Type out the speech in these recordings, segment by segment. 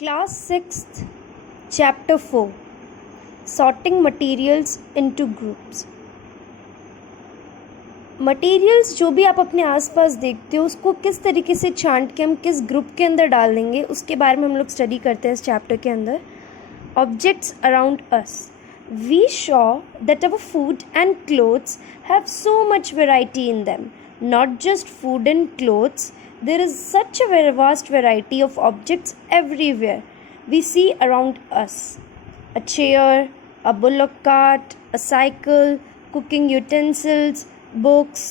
Class 6th, Chapter 4, Sorting Materials into Groups. Materials जो भी आप अपने आसपास देखते हो उसको किस तरीके से छांट के हम किस ग्रुप के अंदर डाल देंगे उसके बारे में हम लोग स्टडी करते हैं इस चैप्टर के अंदर. Objects around us. We saw that our food and clothes have so much variety in them. Not just food and clothes, there is such a very vast variety of objects everywhere we see around us. A chair, a bullock cart, a cycle, cooking utensils, books,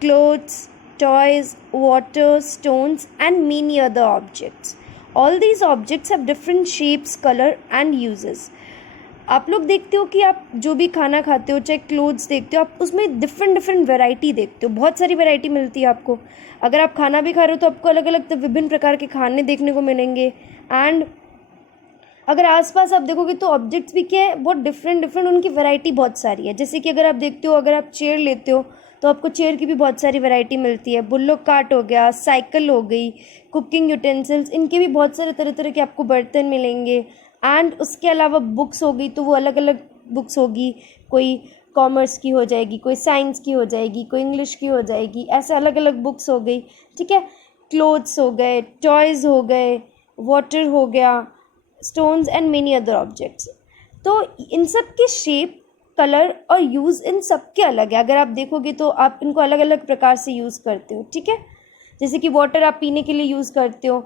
clothes, toys, water, stones and many other objects. All these objects have different shapes, color and uses. आप लोग देखते हो कि आप जो भी खाना खाते हो, चाहे क्लोथ्स देखते हो, आप उसमें डिफरेंट वैरायटी देखते हो. बहुत सारी वैरायटी मिलती है आपको. अगर आप खाना भी खा रहे हो तो आपको अलग अलग विभिन्न प्रकार के खाने देखने को मिलेंगे. एंड अगर आसपास आप देखोगे तो ऑब्जेक्ट्स भी क्या है, बहुत डिफरेंट उनकी वैरायटी बहुत सारी है. जैसे कि अगर आप देखते हो, अगर आप चेयर लेते हो तो आपको चेयर की भी बहुत सारी वैरायटी मिलती है. बुल्लोक कार्ट हो गया, साइकिल हो गई, कुकिंग यूटेंसिल्स, इनके भी बहुत सारे तरह के आपको बर्तन मिलेंगे. एंड उसके अलावा बुक्स हो गई तो वो अलग अलग बुक्स होगी. कोई कॉमर्स की हो जाएगी, कोई साइंस की हो जाएगी, कोई इंग्लिश की हो जाएगी, ऐसे अलग अलग बुक्स हो गई. ठीक है. क्लोथ्स हो गए, टॉयज़ हो गए, वाटर हो गया, stones and many other objects. तो इन सब के शेप, कलर और यूज़ इन सब के अलग है. अगर आप देखोगे तो आप इनको अलग अलग प्रकार से यूज़ करते हो. ठीक है. जैसे कि वाटर आप पीने के लिए यूज़ करते हो,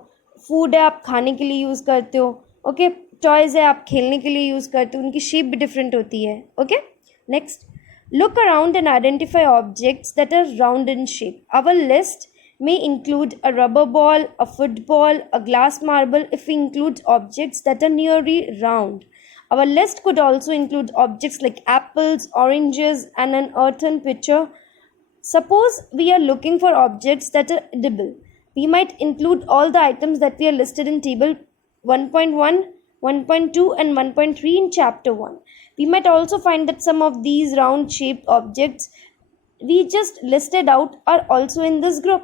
फूड है आप खाने के लिए यूज़ करते हो. ओके. टॉयज़ है आप खेलने के लिए यूज़ करते हो. उनकी शेप भी डिफरेंट होती है. Okay. Next, look around and identify objects that are round in shape. Our list may include a rubber ball, a football, a glass marble if we include objects that are nearly round. Our list could also include objects like apples, oranges, and an earthen pitcher. Suppose we are looking for objects that are edible. We might include all the items that we are listed in table 1.1, 1.2 and 1.3 in chapter 1. We might also find that some of these round shaped objects we just listed out are also in this group.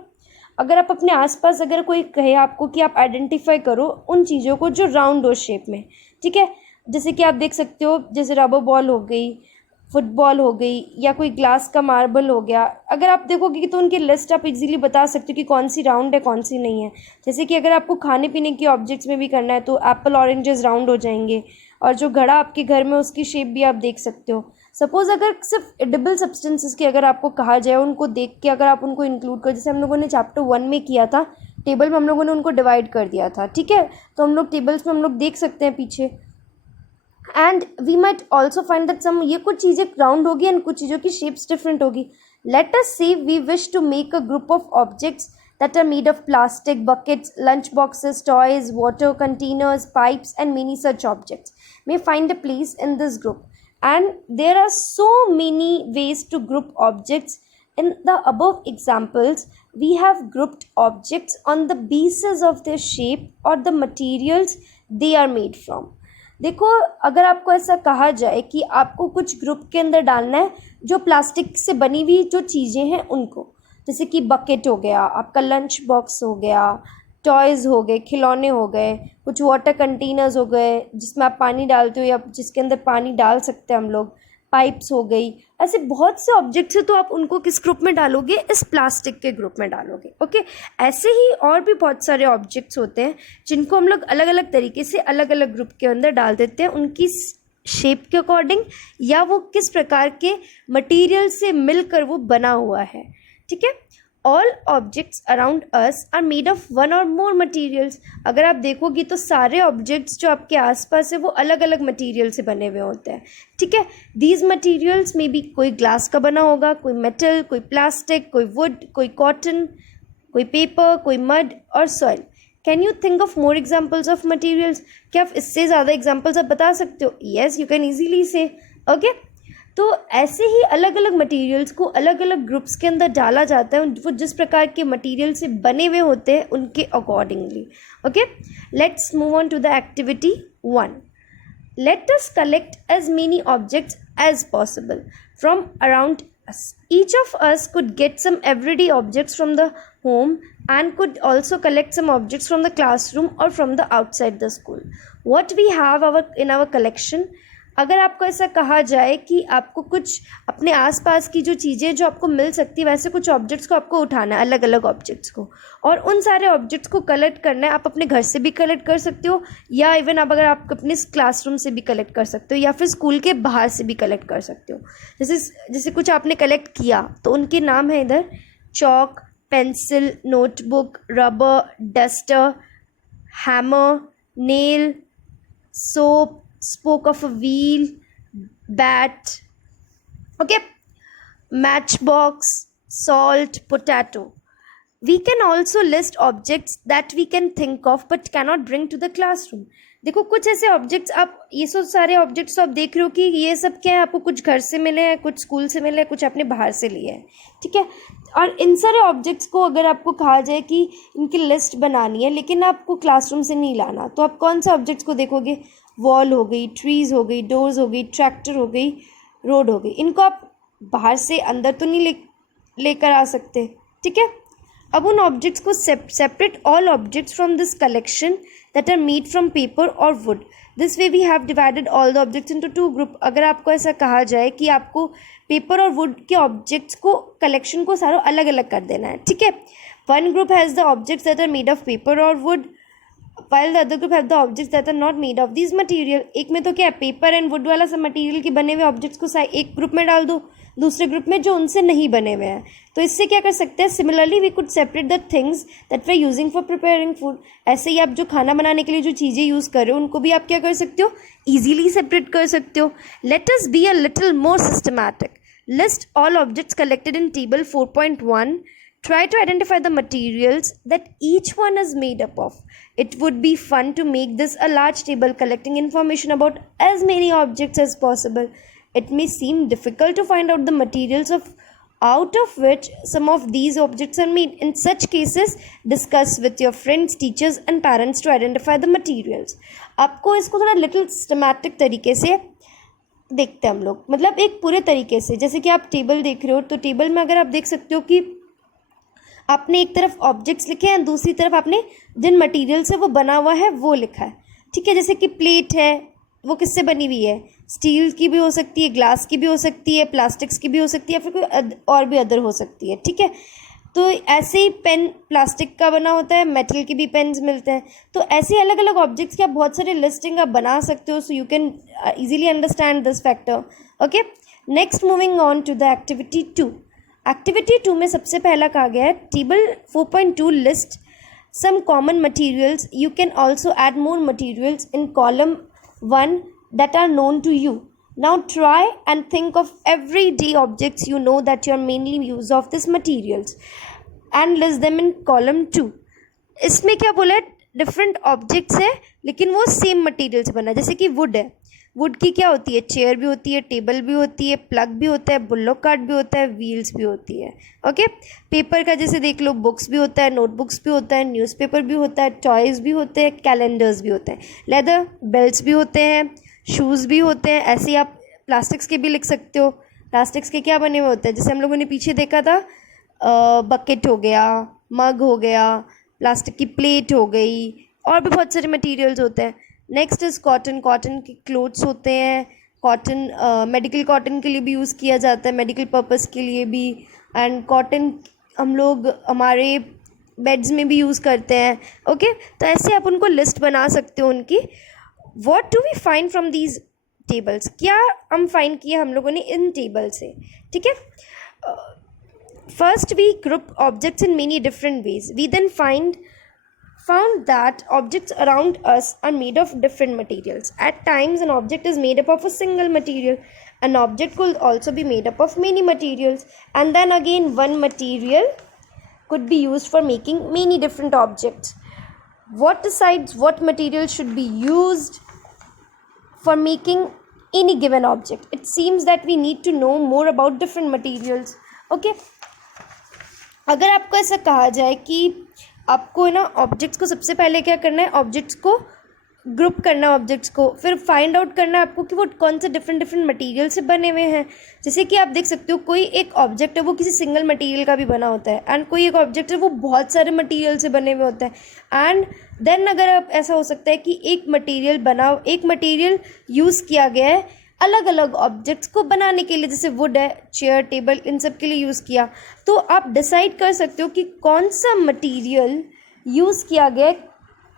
अगर आप अपने आसपास अगर कोई कहे आपको कि आप आइडेंटिफाई करो उन चीज़ों को जो राउंड हो शेप में. ठीक है. जैसे कि आप देख सकते हो, जैसे रबर बॉल हो गई, फुटबॉल हो गई, या कोई ग्लास का मार्बल हो गया. अगर आप देखोगे तो उनकी लिस्ट आप इजीली बता सकते हो कि कौन सी राउंड है कौन सी नहीं है. जैसे कि अगर आपको खाने पीने के ऑब्जेक्ट्स में भी करना है तो एप्पल, ऑरेंजेस राउंड हो जाएंगे. और जो घड़ा आपके घर में उसकी शेप भी आप देख सकते हो. सपोज अगर सिर्फ एडिबल सब्सटेंसेस की अगर आपको कहा जाए, उनको देख के अगर आप उनको इंक्लूड करो, जैसे हम लोगों ने चैप्टर 1 में किया था, टेबल में हम लोगों ने उनको डिवाइड कर दिया था. ठीक है. तो हम लोग टेबल्स में हम लोग देख सकते हैं पीछे. And we might also find that some, ये कुछ चीज़ें राउंड होगी एंड कुछ चीज़ों की शेप्स डिफरेंट होगी. Let us say we wish to make a group of objects that are made of plastic, buckets, lunch boxes, toys, water containers, pipes and many such objects may find a place in this group. And there are so many ways to group objects. In the above examples, we have grouped objects on the basis of their shape or the materials they are made from. देखो, अगर आपको ऐसा कहा जाए कि आपको कुछ group के अंदर डालना है जो प्लास्टिक से बनी हुई जो चीज़ें हैं उनको, जैसे कि बकेट हो गया, आपका लंच बॉक्स हो गया, टॉयज़ हो गए, खिलौने हो गए, कुछ वाटर कंटेनर्स हो गए जिसमें आप पानी डालते हो या जिसके अंदर पानी डाल सकते हैं हम लोग, पाइप्स हो गई. ऐसे बहुत से ऑब्जेक्ट्स हैं. तो आप उनको किस ग्रुप में डालोगे? इस प्लास्टिक के ग्रुप में डालोगे. ओके. ऐसे ही और भी बहुत सारे ऑब्जेक्ट्स होते हैं जिनको हम लोग अलग अलग तरीके से अलग अलग ग्रुप के अंदर डाल देते हैं उनकी शेप के अकॉर्डिंग, या वो किस प्रकार के मटीरियल से मिलकर वो बना हुआ है. ठीक है. All objects around us are made of one और मोर मटीरियल्स. अगर आप देखोगी तो सारे ऑब्जेक्ट्स जो आपके आसपास है वो अलग अलग मटीरियल से बने हुए होते हैं. ठीक है. दीज मटीरियल्स में भी कोई ग्लास का बना होगा, कोई मेटल, कोई प्लास्टिक, कोई वुड, कोई कॉटन, कोई पेपर, कोई मड और soil. Can you think of more examples of materials? क्या आप इससे ज़्यादा एग्जाम्पल्स आप बता सकते हो? येस, यू कैन ईजीली से. ओके. तो ऐसे ही अलग अलग मटेरियल्स को अलग अलग ग्रुप्स के अंदर डाला जाता है, वो जिस प्रकार के मटेरियल से बने हुए होते हैं उनके accordingly. Okay. Let's move on to the activity 1. Let us collect as many objects as possible from around us. Each of us could get some everyday objects from the home and could also collect some objects from the classroom or from the outside the school. What we have in our collection, अगर आपको ऐसा कहा जाए कि आपको कुछ अपने आसपास की जो चीज़ें जो आपको मिल सकती है वैसे कुछ ऑब्जेक्ट्स को आपको उठाना है, अलग अलग ऑब्जेक्ट्स को, और उन सारे ऑब्जेक्ट्स को कलेक्ट करना है. आप अपने घर से भी कलेक्ट कर सकते हो या इवन अगर आप अपने क्लासरूम से भी कलेक्ट कर सकते हो या फिर स्कूल के बाहर से भी कलेक्ट कर सकते हो. जैसे कुछ आपने कलेक्ट किया तो उनके नाम है इधर chalk, pencil, notebook, rubber, duster, hammer, nail, soap, spoke of a wheel, bat, okay, matchbox, salt, potato. We can also list objects that we can think of but cannot bring to the classroom. देखो कुछ ऐसे objects, आप ये सब सारे objects तो आप देख रहे हो कि ये सब क्या है, आपको कुछ घर से मिले हैं, कुछ स्कूल से मिले हैं, कुछ आपने बाहर से लिए हैं, ठीक है. और इन सारे ऑब्जेक्ट्स को अगर आपको कहा जाए कि इनकी लिस्ट बनानी है लेकिन आपको क्लासरूम से नहीं लाना, तो आप कौन सा ऑब्जेक्ट्स को देखोगे? वॉल हो गई, ट्रीज़ हो गई, डोर्स हो गई, ट्रैक्टर हो गई, रोड हो गई. इनको आप बाहर से अंदर तो नहीं लेकर आ सकते, ठीक है. अब उन ऑब्जेक्ट्स को separate all objects from this collection that are made from paper और wood. This way we have divided all the objects into 2 group. अगर आपको ऐसा कहा जाए कि आपको पेपर और वुड के ऑब्जेक्ट्स को कलेक्शन को सारों अलग अलग कर देना है, ठीक है. One group has the objects that are made of paper और wood while the other group have the objects that are not made of these material. एक में तो क्या है, पेपर एंड वुड वाला सब मटेरियल के बने हुए ऑब्जेक्ट्स को एक ग्रुप में डाल दो, दूसरे ग्रुप में जो उनसे नहीं बने हुए हैं. तो इससे क्या कर सकते हैं, similarly we could separate the things that we are using for preparing food. ऐसे ही आप जो खाना बनाने के लिए जो चीज़ें यूज़ कर रहे हो उनको भी आप क्या कर सकते हो, ईजिली सेपरेट कर सकते हो. Let us be a little more systematic. List all objects collected in table 4.1. Try to identify the materials that each one is made up of. It would be fun to make this a large table collecting information about as many objects as possible. It may seem difficult to find out the materials out of which some of these objects are made. In such cases, discuss with your friends, teachers and parents to identify the materials. आपको इसको थोड़ा little systematic तरीके से देखते हैं हम लोग, मतलब एक पूरे तरीके से. जैसे कि आप टेबल देख रहे हो तो टेबल में अगर आप देख सकते हो कि आपने एक तरफ ऑब्जेक्ट्स लिखे हैं, दूसरी तरफ आपने जिन मटेरियल से वो बना हुआ है वो लिखा है, ठीक है. जैसे कि प्लेट है, वो किससे बनी हुई है, स्टील की भी हो सकती है, ग्लास की भी हो सकती है, प्लास्टिक्स की भी हो सकती है, या फिर कोई और भी अदर हो सकती है, ठीक है. तो ऐसे ही पेन प्लास्टिक का बना होता है, मेटल के भी पेन्स मिलते हैं. तो ऐसे अलग अलग ऑब्जेक्ट्स की आप बहुत सारे लिस्टिंग आप बना सकते हो, so you can easily understand this factor. Okay, next moving on to the activity 2. Activity 2 में सबसे पहला कहा गया है table 4.2 list some common materials. You can also add more materials in column 1 that are known to you. Now try and think of every day objects you know that you are mainly use of this materials and list them in column 2. इसमें क्या बोला है, different objects है लेकिन वो same material से बना है. जैसे कि वुड है, वुड की क्या होती है, चेयर भी होती है, टेबल भी होती है, प्लग भी होता है, बुल्लोक कार्ट भी होता है, व्हील्स भी होती है. ओके, पेपर का जैसे देख लो, बुक्स भी होता है, नोटबुक्स भी होता है, न्यूज़पेपर भी होता है, टॉयज़ भी होते हैं, कैलेंडर्स भी होते हैं, लेदर बेल्ट्स भी होते हैं, शूज़ भी होते हैं. ऐसे ही आप प्लास्टिक्स के भी लिख सकते हो. प्लास्टिक्स के क्या बने हुए होते हैं, जैसे हम लोगों ने पीछे देखा था, बकेट हो गया, मग हो गया, प्लास्टिक की प्लेट हो गई, और भी बहुत सारे मटीरियल्स होते हैं. Next is cotton. कॉटन के क्लोथ्स होते हैं. कॉटन मेडिकल कॉटन के लिए भी यूज़ किया जाता है, मेडिकल पर्पस के लिए भी. एंड कॉटन हम लोग हमारे बेड्स में भी यूज़ करते हैं. ओके, तो ऐसे आप उनको लिस्ट बना सकते हो उनकी. What do we find from these tables, क्या हम फाइंड किया हम लोगों ने इन टेबल से, ठीक है. First we group objects in many different ways. We then found that objects around us are made of different materials. At times an object is made up of a single material. An object could also be made up of many materials, and then again one material could be used for making many different objects. What decides what material should be used for making any given object? It seems that we need to know more about different materials. Okay, अगर आपको ऐसा कहा जाए कि आपको ना objects को सबसे पहले क्या करना है, ऑब्जेक्ट्स को ग्रुप करना ऑब्जेक्ट्स को, फिर फाइंड आउट करना है आपको कि वो कौन से डिफरेंट मटेरियल से बने हुए हैं। जैसे कि आप देख सकते हो कोई एक ऑब्जेक्ट है वो किसी सिंगल मटेरियल का भी बना होता है, एंड कोई एक ऑब्जेक्ट है वो बहुत सारे मटेरियल से बने हुए होते हैं। एंड देन अगर आप ऐसा हो सकता है कि एक मटेरियल यूज़ किया गया है अलग अलग ऑब्जेक्ट्स को बनाने के लिए, जैसे वुड है, चेयर, टेबल, इन सब के लिए यूज़ किया, तो आप डिसाइड कर सकते हो कि कौन सा मटेरियल यूज़ किया गया है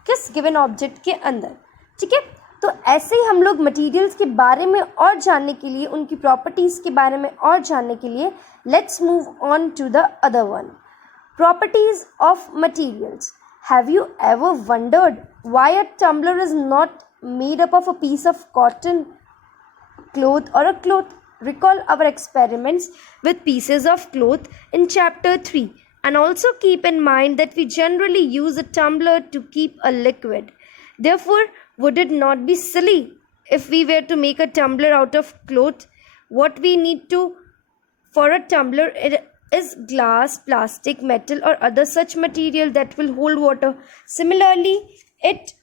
किस गिवन ऑब्जेक्ट के अंदर। ठीक है, तो ऐसे ही हम लोग मटेरियल्स के बारे में और जानने के लिए, उनकी प्रॉपर्टीज़ के बारे में और जानने के लिए, let's move on to the other one, properties of materials. Have you ever wondered why a tumbler is not made up of a piece of cotton, cloth or a cloth? Recall our experiments with pieces of cloth in chapter 3, and also keep in mind that we generally use a tumbler to keep a liquid. Therefore, would it not be silly if we were to make a tumbler out of cloth? What we need to for a tumbler is glass, plastic, metal or other such material that will hold water. Similarly, it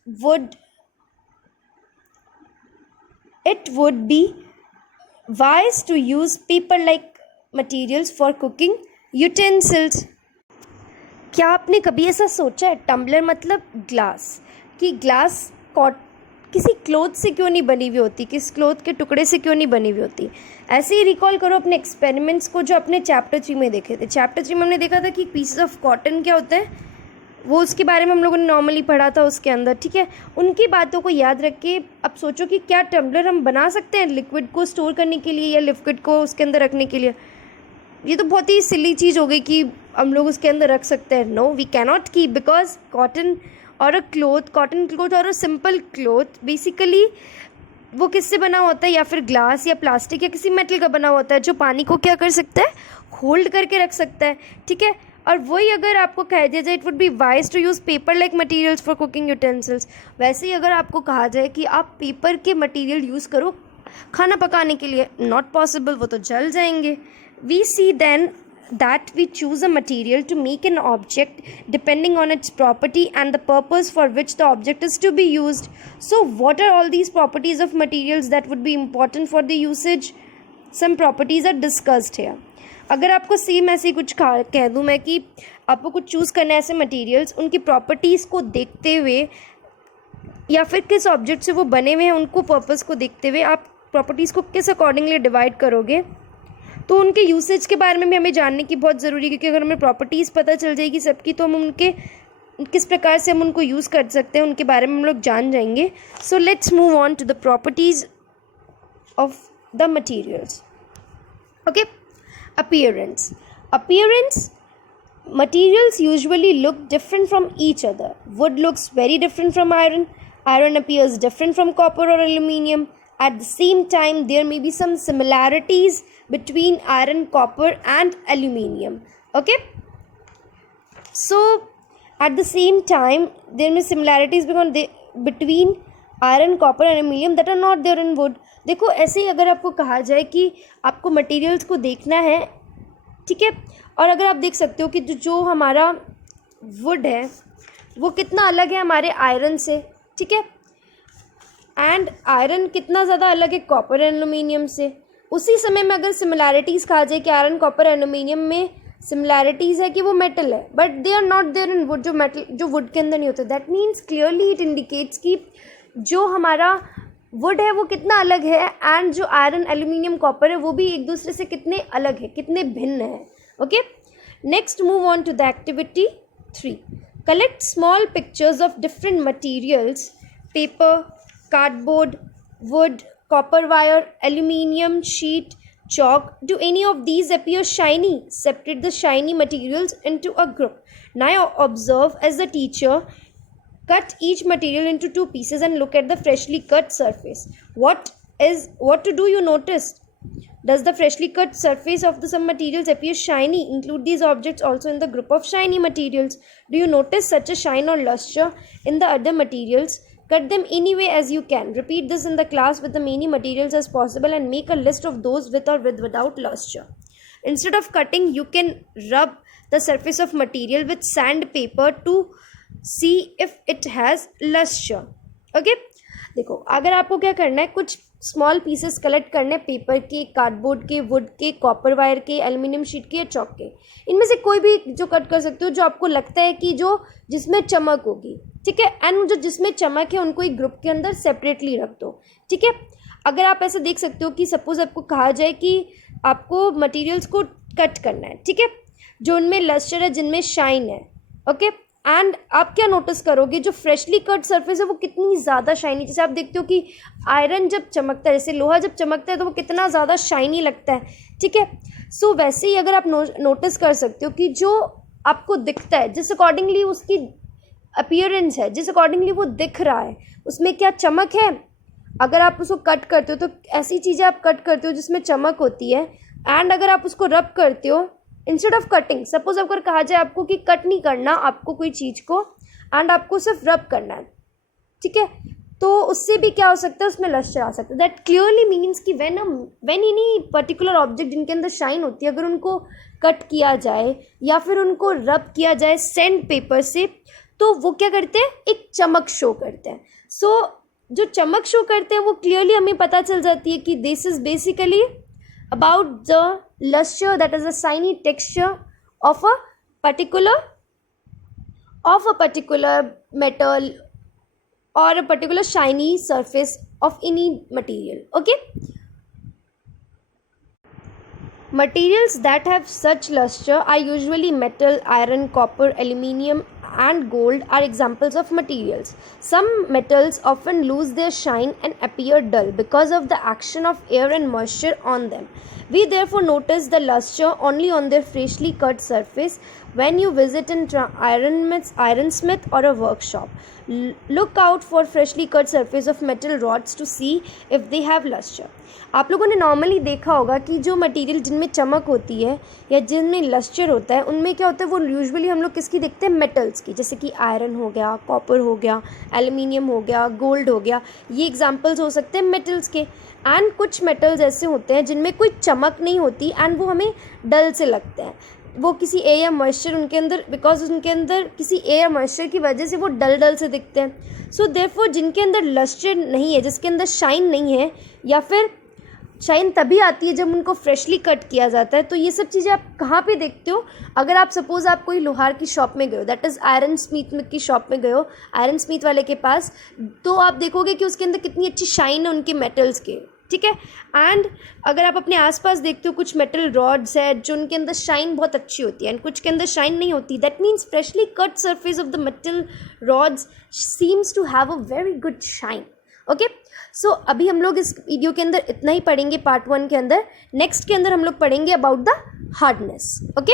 would be wise to use paper like materials for cooking utensils. क्या आपने कभी ऐसा सोचा है tumbler मतलब glass, कि glass किसी cloth से क्यों नहीं बनी हुई होती, किस क्लोथ के टुकड़े से क्यों नहीं बनी हुई होती? ऐसे ही रिकॉल करो अपने एक्सपेरिमेंट्स को जो अपने चैप्टर 3 में देखे थे। चैप्टर 3 में हमने देखा था कि पीसेस ऑफ कॉटन क्या होते हैं, वो उसके बारे में हम लोगों ने नॉर्मली पढ़ा था उसके अंदर। ठीक है, उनकी बातों को याद रख के अब सोचो कि क्या टम्बलर हम बना सकते हैं लिक्विड को स्टोर करने के लिए या लिक्विड को उसके अंदर रखने के लिए? ये तो बहुत ही सिली चीज़ हो गई कि हम लोग उसके अंदर रख सकते हैं। No, we cannot keep, because cotton और अ सिंपल क्लोथ बेसिकली वो किससे बना होता है, या फिर ग्लास या प्लास्टिक या किसी मेटल का बना होता है जो पानी को क्या कर सकता है, होल्ड करके रख सकता है। ठीक है, और वही अगर आपको कह दिया जाए it would be wise to use paper like materials for cooking utensils, वैसे ही अगर आपको कहा जाए कि आप पेपर के मटेरियल यूज़ करो खाना पकाने के लिए, नॉट पॉसिबल, वो तो जल जाएंगे। We see then that we choose a material to make an object depending on its property and the purpose for which the object is to be used. So what are all these properties of materials that would be important for the usage? Some properties are discussed here. अगर आपको same ऐसे ही कुछ कह दूँ मैं कि आपको कुछ चूज़ करना है ऐसे मटेरियल्स, उनकी प्रॉपर्टीज़ को देखते हुए या फिर किस ऑब्जेक्ट से वो बने हुए हैं उनको पर्पस को देखते हुए आप प्रॉपर्टीज़ को किस अकॉर्डिंगली डिवाइड करोगे, तो उनके यूसेज के बारे में भी हमें जानने की बहुत ज़रूरी है। क्योंकि अगर हमें प्रॉपर्टीज़ पता चल जाएगी सबकी, तो हम उनके किस प्रकार से हम उनको यूज़ कर सकते हैं उनके बारे में हम लोग जान जाएंगे। So let's move on to the properties of the materials. Okay, appearance materials usually look different from each other. Wood looks very different from iron appears different from copper or aluminium. At the same time, there may be some similarities between iron, copper and aluminium. Okay, so at the same time there may similarities between iron, copper and aluminium that are not there in wood. देखो, ऐसे ही अगर आपको कहा जाए कि आपको materials को देखना है, ठीक है, और अगर आप देख सकते हो कि जो हमारा वुड है वो कितना अलग है हमारे आयरन से, ठीक है, एंड आयरन कितना ज़्यादा अलग है कॉपर एंड एल्यूमिनियम से। उसी समय में अगर सिमिलैरिटीज़ कहा जाए कि आयरन, कॉपर, एल्यूमिनियम में सिमिलैरिटीज़ है कि वो मेटल है, but they are not there in wood, जो वुड के अंदर नहीं होते। That means clearly it indicates कि जो हमारा वुड है वो कितना अलग है, एंड जो आयरन, एल्यूमिनियम, कॉपर है वो भी एक दूसरे से कितने अलग है, कितने भिन्न है। Okay, next move on to the activity 3. Collect small pictures of different materials, paper, cardboard, wood, copper wire, aluminium sheet, chalk. Do any of these appear shiny? Separate the shiny materials into a group. Now observe as the teacher cut each material into 2 pieces and look at the freshly cut surface. What to do you notice? Does the freshly cut surface of some materials appear shiny? Include these objects also in the group of shiny materials. Do you notice such a shine or luster in the other materials? Cut them any way as you can. Repeat this in the class with as many materials as possible and make a list of those with or without luster. Instead of cutting, you can rub the surface of material with sandpaper to see if it has luster. Okay, देखो, अगर आपको क्या करना है, कुछ small pieces collect करने, paper के, cardboard के, वुड के, कॉपर वायर के, एल्यूमिनियम शीट के या चॉक के, इनमें से कोई भी जो कट कर सकते हो जो आपको लगता है कि जो जिसमें चमक होगी, ठीक है। एंड जो जिसमें चमक है उनको एक ग्रुप के अंदर सेपरेटली रख दो, ठीक है। अगर आप ऐसे देख सकते हो कि सपोज आपको कहा जाए कि आपको मटेरियल्स को कट करना है, ठीक है, जो उनमें लस्टर है, जिनमें शाइन है, ओके। एंड आप क्या नोटिस करोगे, जो फ्रेशली कट सरफेस है वो कितनी ज़्यादा शाइनी, जैसे आप देखते हो कि आयरन जब चमकता है, जैसे लोहा जब चमकता है तो वो कितना ज़्यादा शाइनी लगता है, ठीक है। सो वैसे ही अगर आप नोटिस कर सकते हो कि जो आपको दिखता है, जिस अकॉर्डिंगली उसकी अपीयरेंस है, जिस अकॉर्डिंगली वो दिख रहा है, उसमें क्या चमक है, अगर आप उसको कट करते हो तो ऐसी चीज़ें आप कट करते हो जिसमें चमक होती है। एंड अगर आप उसको रब करते हो इंस्टेड ऑफ कटिंग, सपोज अगर कहा जाए आपको कि कट नहीं करना आपको कोई चीज़ को, एंड आपको सिर्फ रब करना है, ठीक है, तो उससे भी क्या हो सकता है, उसमें लस्टर आ सकता है। दैट क्लियरली मीन्स कि व्हेन एनी पर्टिकुलर ऑब्जेक्ट जिनके अंदर शाइन होती है, अगर उनको कट किया जाए या फिर उनको रब किया जाए सैंड पेपर से, तो वो क्या करते हैं, एक चमक शो करते हैं। सो जो चमक शो करते हैं वो क्लियरली हमें पता चल जाती है कि this is basically about the luster, that is the shiny texture of a particular metal or a particular shiny surface of any material, okay. Materials that have such luster are usually metal, iron, copper, aluminium and gold are examples of materials. Some metals often lose their shine and appear dull because of the action of air and moisture on them. We therefore notice the luster only on their freshly cut surface when you visit an ironsmith or a workshop. Look out for freshly cut surface of metal rods to see if they have luster. आप लोगों ने normally देखा होगा कि जो material जिनमें चमक होती है या जिनमें लस्टर होता है, उनमें क्या होता है, वो यूजुअली हम लोग किसकी देखते हैं, मेटल्स की, जैसे कि आयरन हो गया, कॉपर हो गया, एल्यूमिनियम हो गया, गोल्ड हो गया, ये एग्जांपल्स हो सकते हैं मेटल्स के। एंड कुछ मेटल्स ऐसे होते हैं जिनमें कोई चमक नहीं होती एंड वो हमें डल से लगते हैं, वो किसी एयर या मॉइस्चर उनके अंदर, बिकॉज उनके अंदर किसी एयर मॉइस्चर की वजह से वो डल से दिखते हैं। सो देयरफॉर जिनके अंदर लस्टर नहीं है, जिसके अंदर शाइन नहीं है, या फिर शाइन तभी आती है जब उनको फ्रेशली कट किया जाता है। तो ये सब चीज़ें आप कहाँ पे देखते हो, अगर आप सपोज़ आप कोई लोहार की शॉप में गए हो, दैट इज़ आयरन स्मिथ की शॉप में गए हो, आयरन स्मिथ वाले के पास, तो आप देखोगे कि उसके अंदर कितनी अच्छी शाइन है उनके मेटल्स के, ठीक है। एंड अगर आप अपने आसपास देखते हो कुछ मेटल रॉड्स है जो उनके अंदर शाइन बहुत अच्छी होती है एंड कुछ के अंदर शाइन नहीं होती, that means freshly cut surface of the metal rods seems to have a very good shine, okay. So अभी हम लोग इस वीडियो के अंदर इतना ही पढ़ेंगे पार्ट 1 के अंदर। नेक्स्ट के अंदर हम लोग पढ़ेंगे अबाउट द हार्डनेस, ओके।